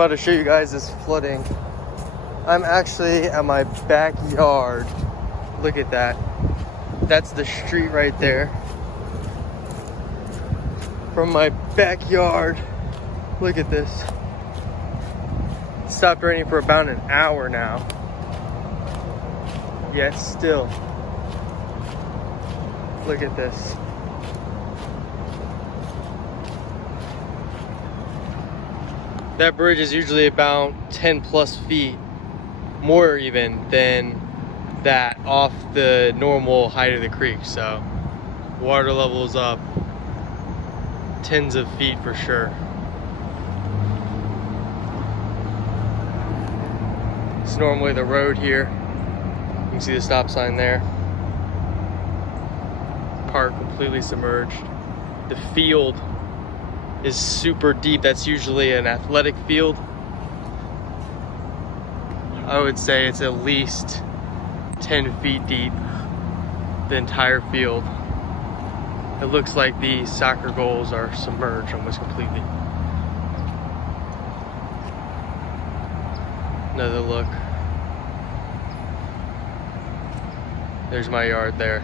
About to show you guys this flooding. I'm actually at my backyard. Look at that. That's the street right there. From my backyard. Look at this. It stopped raining for about an hour now. Yet still. Look at this. That bridge is usually about 10 plus feet, more even than that off the normal height of the creek. So water level is up tens of feet for sure. It's normally the road here. You can see the stop sign there. Park completely submerged. The field is super deep. That's usually an athletic field. I would say it's at least 10 feet deep, the entire field. It looks like the soccer goals are submerged almost completely. Another look. There's my yard there.